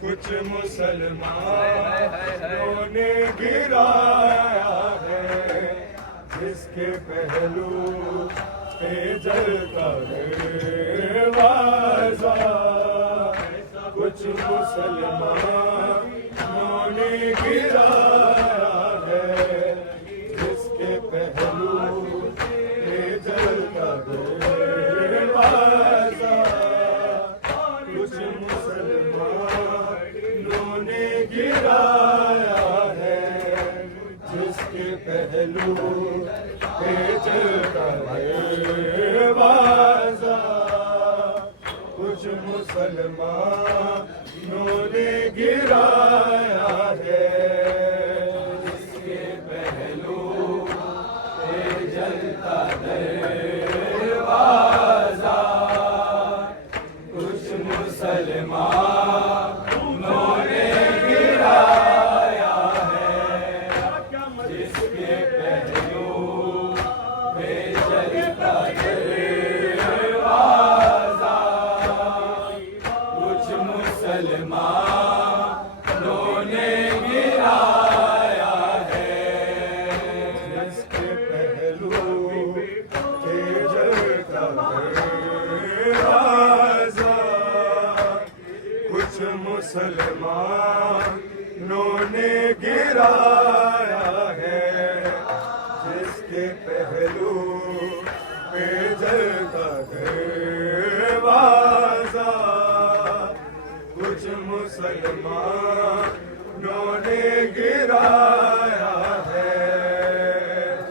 कुछ मुसलमानों ने गिराया है जिसके पहलू पे जलता दरवाजा। कुछ मुसलमानों ने गिराया है जिसके पहलू पे जलता दरवाजा। कुछ मुसलमानों ने गिराया है जिसके पहलू पे जलता दरवाजा। कुछ मुसलमानों ने गिराया है जिसके पहलू पे जलता दरवाजा। कुछ मुसलमानों ने गिराया है जिसके पहलू पे जलता दरवाजा। कुछ मुसलमानों ने गिराया है गिराया है, जिसके पहलू पे जलता दरवाजा। कुछ मुसलमानों ने गिराया है,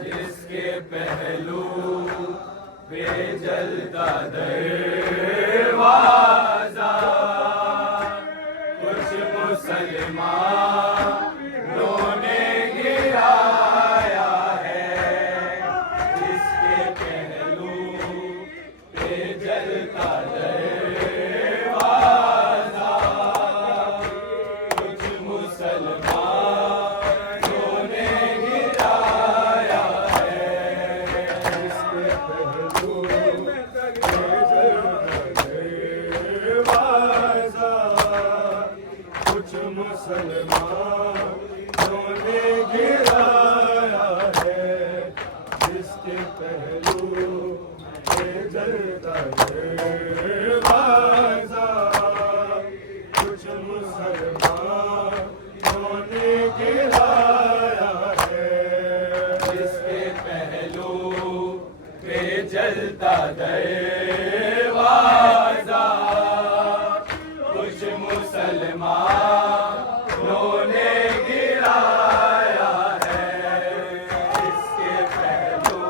जिसके पहलू पे जलता दरवाजा। कुछ मुसलमानों ने गिराया है, जिसके पहलू पे जलता दरवाजा। कुछ मुसलमानों ने गिराया है, जिसके पहलू पे जलता दरवाजा। कुछ मुसलमानों ने गिराया है, जिसके पहलू पे जलता दरवाजा। कुछ मुसलमानों ने गिराया है, जिसके पहलू पे जलता दरवाजा। कुछ मुसलमानों ने गिराया है, जिसके पहलू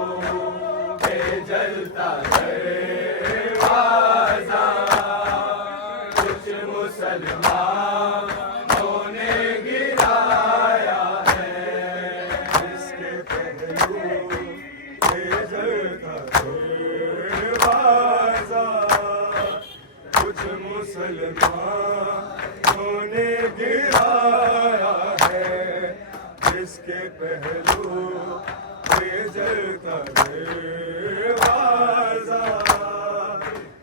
पे जलता दरवाजा। कुछ मुसलमानों ने गिराया है, जिसके पहलू पे जलता दरवाजा। कुछ मुसलमानों ने गिराया है, जिसके पहलू पे जलता दरवाजा।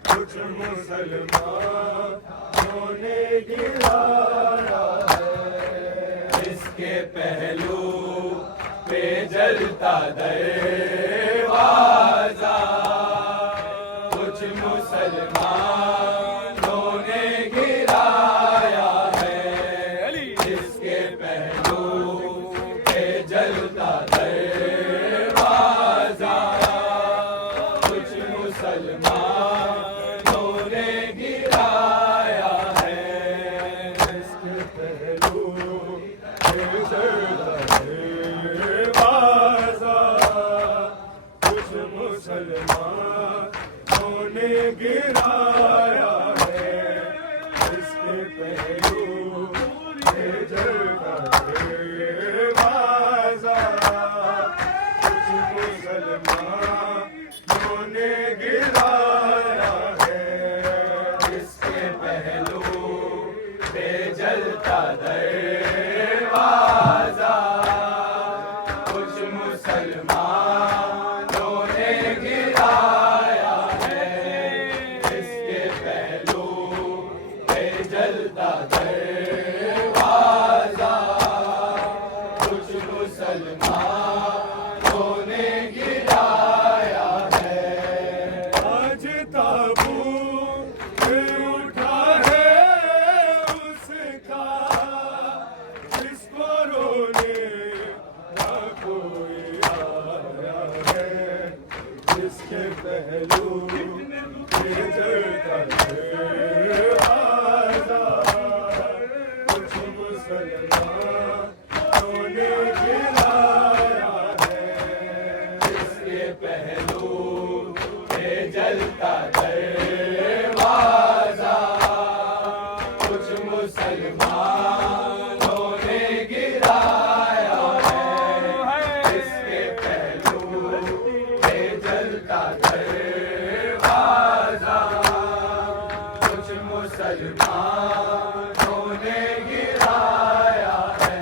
कुछ मुसलमानों ने गिराया है, जिसके पहलू पे जलता दरवाजा। कुछ मुसलमानों ने गिराया है, जिसके पहलू पे जलता दरवाजा। कुछ मुसलमानों ने गिराया है, जिसके पहलू पे जलता दरवाजा। कुछ मुसलमानों ने गिराया है, जिसके पहलू पे जलता दरवाजा। कुछ मुसलमानों ने गिराया है, जिसके पहलू पे जलता दरवाजा। कुछ मुसलमानों ने गिराया है, जिसके पहलू पे जलता दरवाजा। कुछ मुसलमानों ने गिराया है, आज ताबूत उठा है उसका, जिसको रोने ना कोई आया है, जिसके पहलू पे जलता दरवाजा। कुछ मुसलमानों ने गिराया है, जिसके पहलू पे जलता दरवाजा। कुछ मुसलमानों ने गिराया है, जिसके पहलू पे जलता दरवाजा। कुछ मुसलमानों ने गिराया है,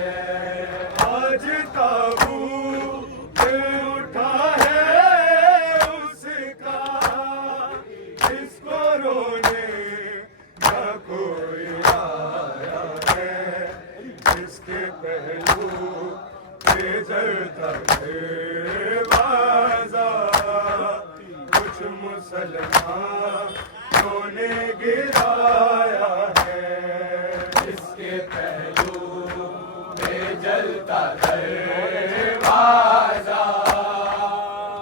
आज ताबूत उठा है उसका, जिसको रोने ना कोई आया है, जिसके पहलू पे जलता दरवाजा। कुछ मुसलमानों ने गिराया है, जिसके पहलू पे जलता दरवाजा,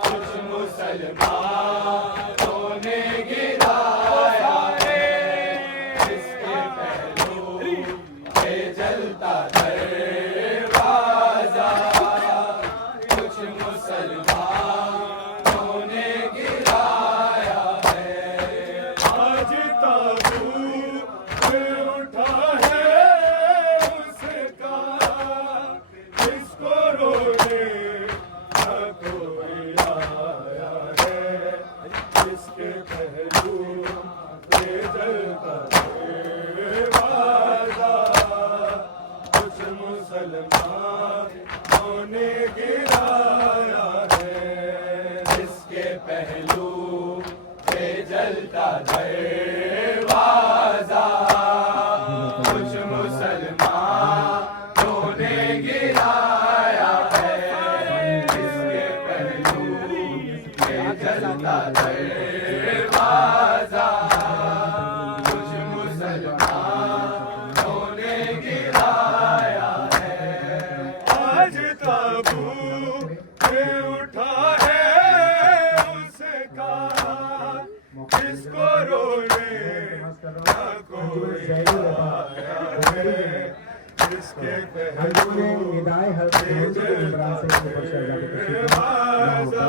कुछ मुसलमानों ने गिराया है, इसके पहलू पे जलता दरवाजा, कुछ मुसलमानों ने गिराया है। आज ताबूत उठा है उसका, इसको रोने न कोई आया है, इसके पहलू पे जलता दरवाजा, कुछ मुसलमानों ने गिराया है, इसके पहलू पे जलता दरवाजा, कुछ मुसलमानों ने गिराया है, इसके पहलू पे जलता दरवाजा, कुछ मुसलमानों ने गिराया है। आज ताबूत उठा है उसका, इसको रोने न कोई आया है, इसके पहलू पे जलता दरवाजा,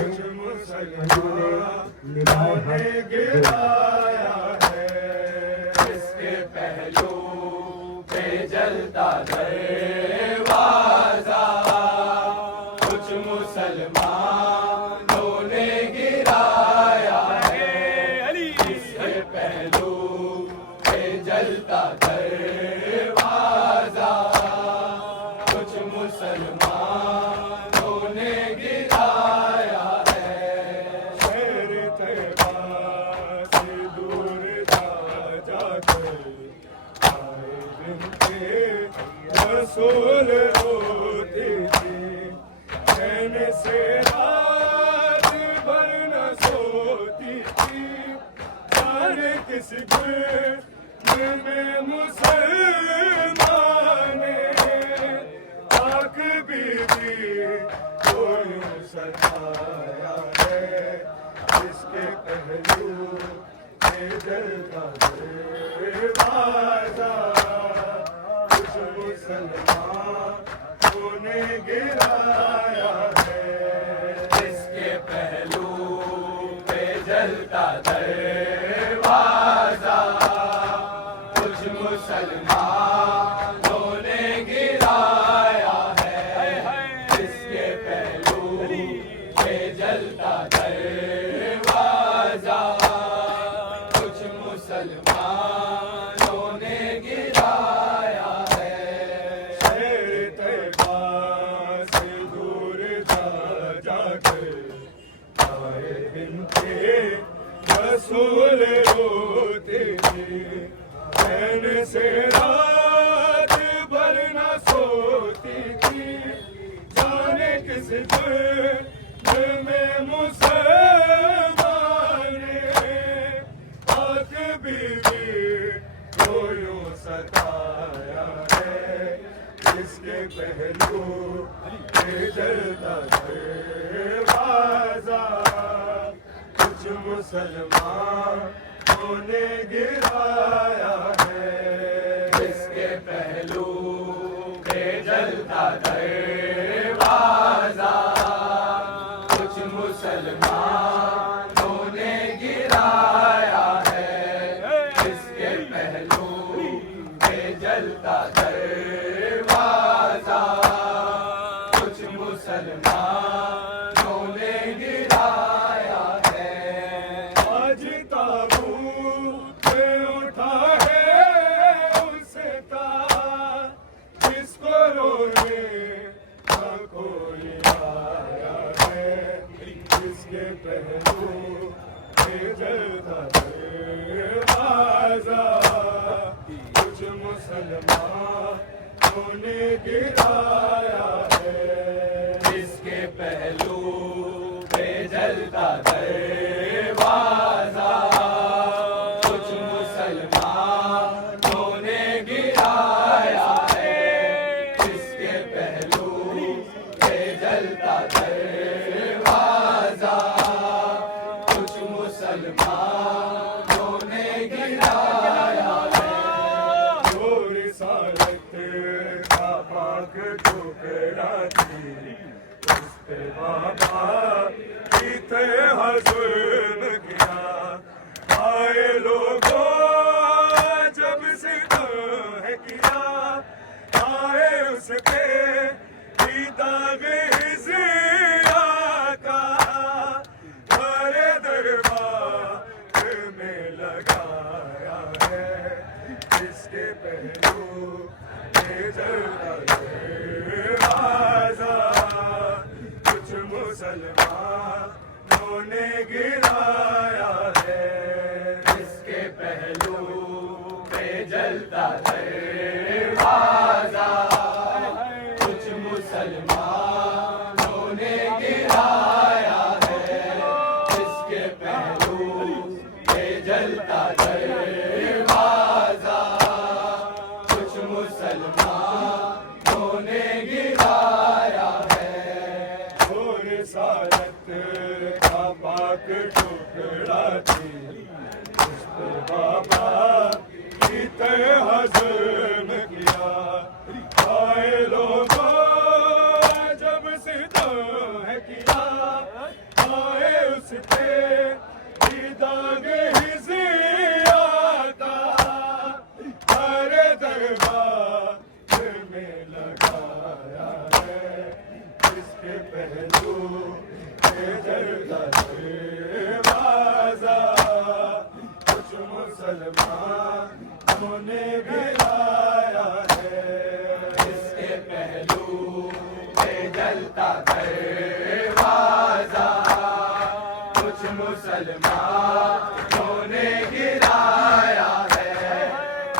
कुछ मुसलमानों ने गिराया है, इसके पहलू पे जलता दरवाजा, कुछ मुसलमानों ने गिराया है, इसके पहलू पे जलता दरवाजा, कुछ मुसलमानों ने गिराया है। शहर तैबा से दूर जा जाकर आए दिन के रसूल रोती थी, चैन से रात भर न सोती थी, जाने किस गुल में मुसलमान पाक बीबी को यूं सताया है, इसके पहलू पे जलता दरवाजा, कुछ मुसलमानों ने गिराया है, इसके पहलू पे जलता दरवाजा, कुछ मुसलमानों ने गिराया है, इसके पहलू पे जलता दरवाजा, कुछ मुसलमानों ने गिराया है। शहर तैबा से दूर जा जाकर आए दिन के रसूल रोते थे, चैन से रात भर न सोती थी, जाने किस दिल में मुसलमान पाक बीबी को यूं सताया है, इसके पहलू पे जलता दरवाजा, कुछ मुसलमानों ने गिराया है, इसके पहलू पे जलता दरवाजा, कुछ मुसलमानों ने गिराया है, इसके पहलू पे जलता दरवाजा, कुछ मुसलमानों ने गिराया है। आज ताबूत उठा है उसका, इसको रोने न कोई आया है, इसके पहलू पे जलता दरवाजा, कुछ मुसलमानों ने गिराया है, इसके पहलू पे जलता दरवाजा, कुछ मुसलमानों ने गिराया है, इसके पहलू पे जलता दरवाजा कुछ मुसलमानों ने गिराया है। जो रिसालत का पाक टुकड़ा थी उस पे बाबा की थे जुल्म किया। आए लोगों जब से है किया आए उसके दाग हिज़्या का हरे दरबार में लगाया है। इसके पहलू पे जलता दरवाज़ा कुछ मुसलमानों ने गिराया है। इसके पहलू पे जलता दरवाजा कुछ मुसलमानों ने गिराया है। इसके पहलू पे जलता दरवाजा कुछ मुसलमानों ने गिराया है। और सारत का पाक टुकड़ा थी उस पे बाबा की तरह जुल्म किया। आए लोगों जब सिद्ध है किया आए उसके दाग हिज़्या का हरे दरबार में लगाया है। इसके पहलू पे जलता दरवाज़ा कुछ मुसलमानों ने गिराया है। इसके पहलू पे जलता दरवाजा कुछ मुसलमानों ने गिराया है।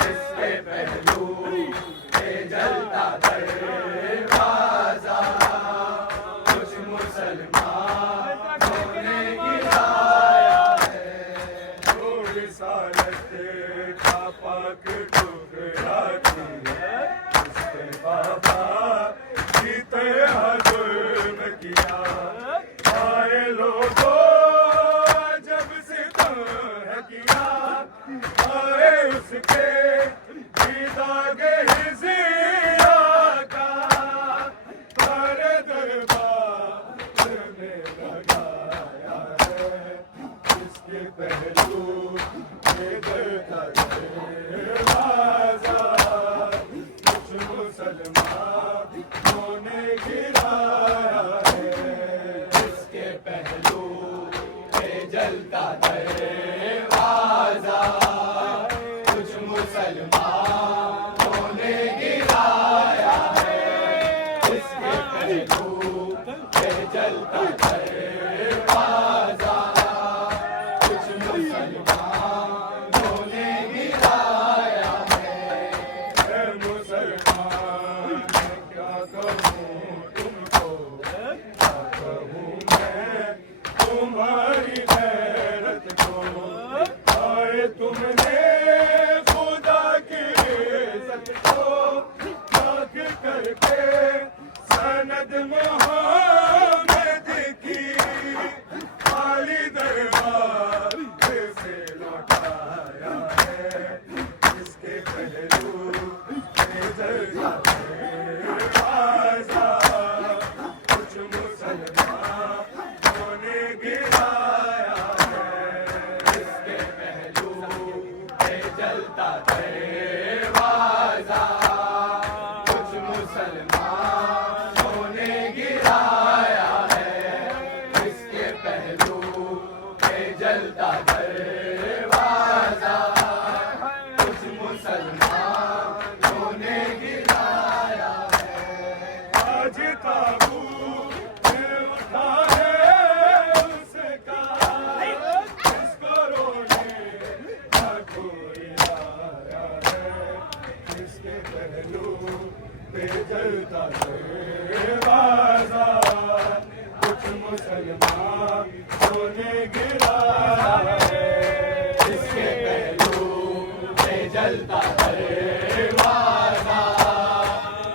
इसके पहलू पे जलता दरवाजा कुछ मुसलमानों ने गिराया है। जो रिसालत का पाक टुकड़ा थी उस पे बाबा की तरह जुल्म किया। आए लोगों जब से है किया आए उसके दाग हिज़्या का हरे दरबार में लगाया है। इसके पहलू पे जलता दरवाज़ा कुछ मुसलमानों ने गिराया है। इसके पहलू पे जलता दरवाजा कुछ मुसलमानों ने गिराया है। इसके पहलू पे जलता दरवाजा कुछ मुसलमानों ने गिराया है। ऐ मुसलमान मैं क्या कहूँ तुमको क्या कहूँ मैं तुम्हारी गैरत को। आए तुमने खुदा की इज्जत को खाक करके सनद मोहम्मद की खाली दरबार से लौटाया है। इसके पहलू पे जलता दरवाज़ा कुछ मुसलमानों ने गिराया है। इसके पहलू पे जलता दरवाजा कुछ मुसलमानों ने गिराया है। इसके पहलू पे जलता दरवाजा कुछ मुसलमानों ने गिराया है। आज ताबूत में उठा है उसका इसको रोने का कोई आया है। इसके पहलू पे जलता दरवाज़ा कुछ मुसलमानों ने गिराया है। इसके पहलू पे जलता दरवाजा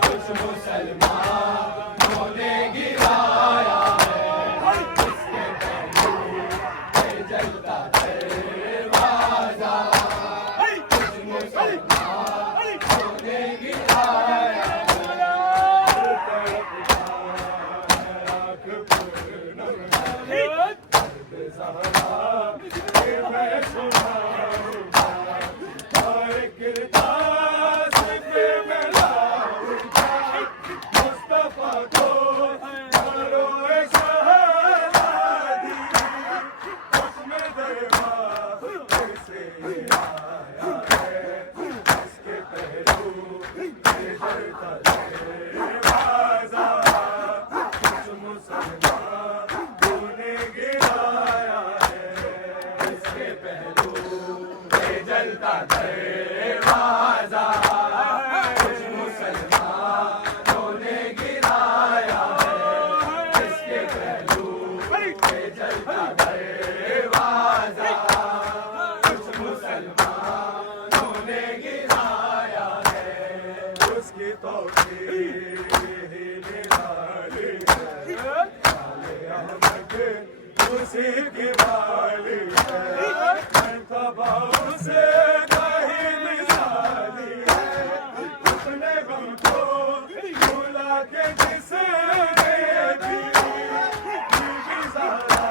कुछ मुसलमान दरवाजा कुछ मुसलमानों ने गिराया है इसके पहलू पे जलता दरवाजा कुछ मुसलमानों ने गिराया है उसकी तौकीर ही निराली है अहमद उसी की वाली है तबाह से नहीं मिसाली है अपने गम को भुला के जिसने दी सारा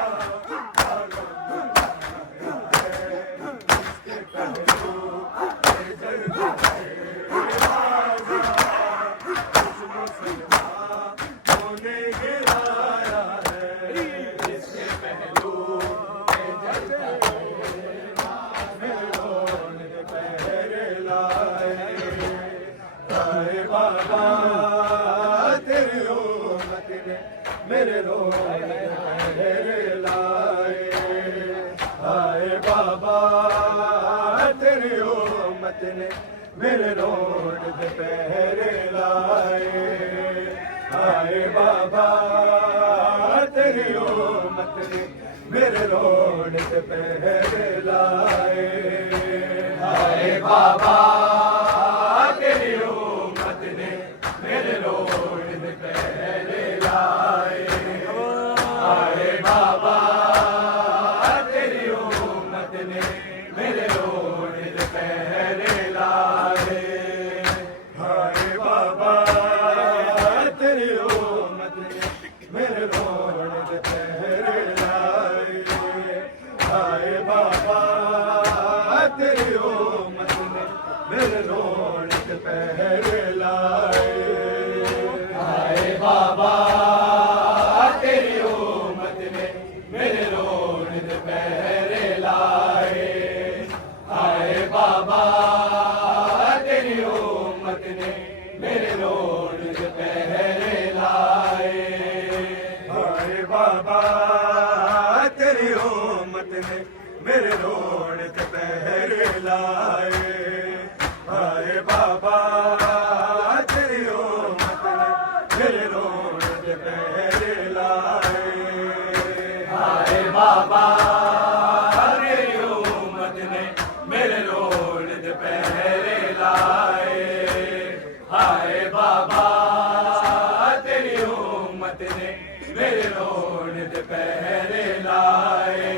आलम है इसके पहलू पे जलता दरवाजा कुछ मुसलमानों ने गिराया है इसके पहलू पे जलता पहरे लाए आए बाबा तेरी उम्मत ने मेरे रोने पहरे लाए आए बाबा तेरी उम्मत ने मेरे रोड पे पहरे लाए आए बाबा तेरी उम्मत ने मेरे रोड पे पहरे लाए आए बाबा तेरी उम्मत ने मेरे रोड पे पहरे लाए आए बाबा तेरी उम्मत ने मेरे रोड पे पहरे लाए हाय बाबा तेरी उम्मत ने मेरे रोड पे पहरे लाए हाय बाबा तेरी उम्मत ने मेरे रोड पे पहरे लाए आए बाबा तेरी उम्मत ने मेरे रोड पे पहरे लाए आए बाबा तेरी उम्मत ने मेरे रोड पे पहरे लाए हाय बाबा तेरी उम्मत ने मेरे रोड पे पहरे लाए हाय बाबा तेरी उम्मत ने मेरे रोड पे पहरे लाए आए बाबा तेरी उम्मत ने मेरे रोड पे पहरे लाए आए बाबा तेरी उम्मत ने मेरे रोड पे पहरे लाए